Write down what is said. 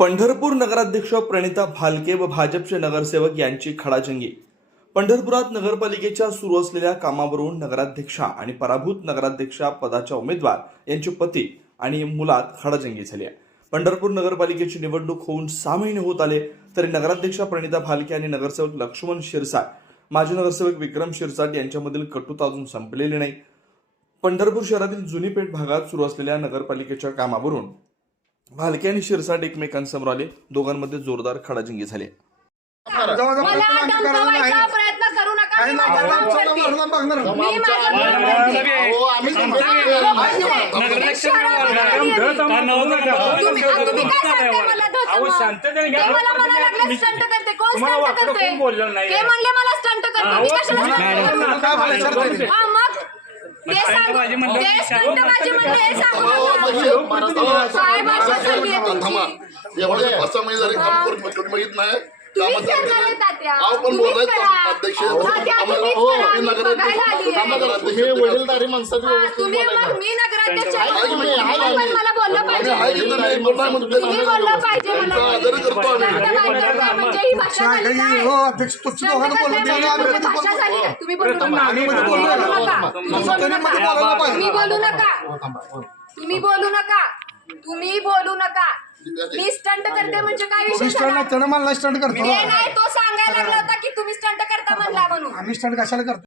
पंढरपूर नगराध्यक्ष प्रणिता भालके व भाजपचे नगरसेवक यांची खडाजंगी। पंढरपुरात नगरपालिकेच्या सुरू असलेल्या कामावरून नगराध्यक्षा आणि पराभूत नगराध्यक्षा पदाच्या उमेदवार यांचे पती आणि मुलात खडाजंगी झाली आहे। पंढरपूर नगरपालिकेची निवडणूक होऊन 6 महिने होत आले तरी नगराध्यक्षा प्रणिता भालके आणि नगरसेवक लक्ष्मण शिरसाट, माजी नगरसेवक विक्रम शिरसाट यांच्यामधील कटुता अजून संपलेली नाही। पंढरपूर शहरातील जुनी पेठ भागात सुरू असलेल्या नगरपालिकेच्या कामावरून भालके आणि शिरसाट एकमेकांसमोर आले। दोघांमध्ये जोरदार खडाजंगी झाली। प्रयत्न करू नका। वडीलधारी माणसाची तुम्ही बोलू नका। मी स्टंट करते म्हणजे काय विषय? स्टंट मला स्टंट करतो नाही, तो सांगायला लागला होता की तुम्ही स्टंट करता म्हणला म्हणून। आम्ही स्टंट कशाला करतो?